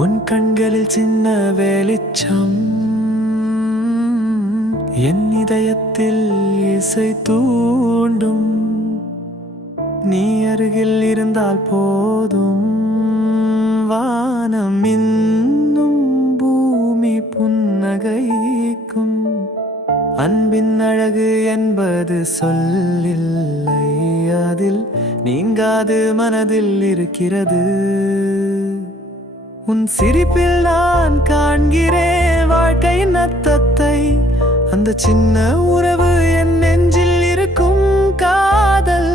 உன் கண்களில் சின்ன வெளிச்சம், என் இதயத்தில் இசை தூண்டும். நீ அருகில் இருந்தால் போதும், வானம் இன்னும் பூமி புன்னகைக்கும். அன்பின் அழகு என்பது சொல்லில்லை, அதில் நீங்காது மனதில் இருக்கிறது. உன் சிரிப்பில் நான் காண்கிறேன் வாழ்க்கையின் அர்த்தத்தை. அந்த சின்ன உறவு என் நெஞ்சில் இருக்கும் காதல்.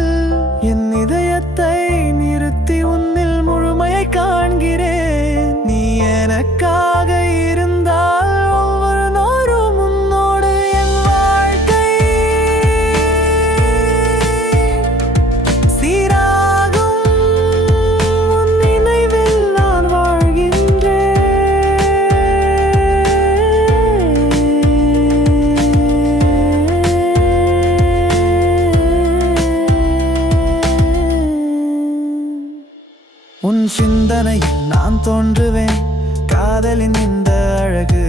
என் இதயத்தை நிறுத்தி உன்னில் முழுமையை காண்கிறேன். நீ எனக்காக இருந்தால் ஒவ்வொரு நாளும் உன்னோடு என் வாழ்க்கை சீராகும். உன் நினைவில் நான் வாழ்கின்றேன். உன் சிந்தனையில் நான் தோன்றுவேன். காதலின் இந்த அழகு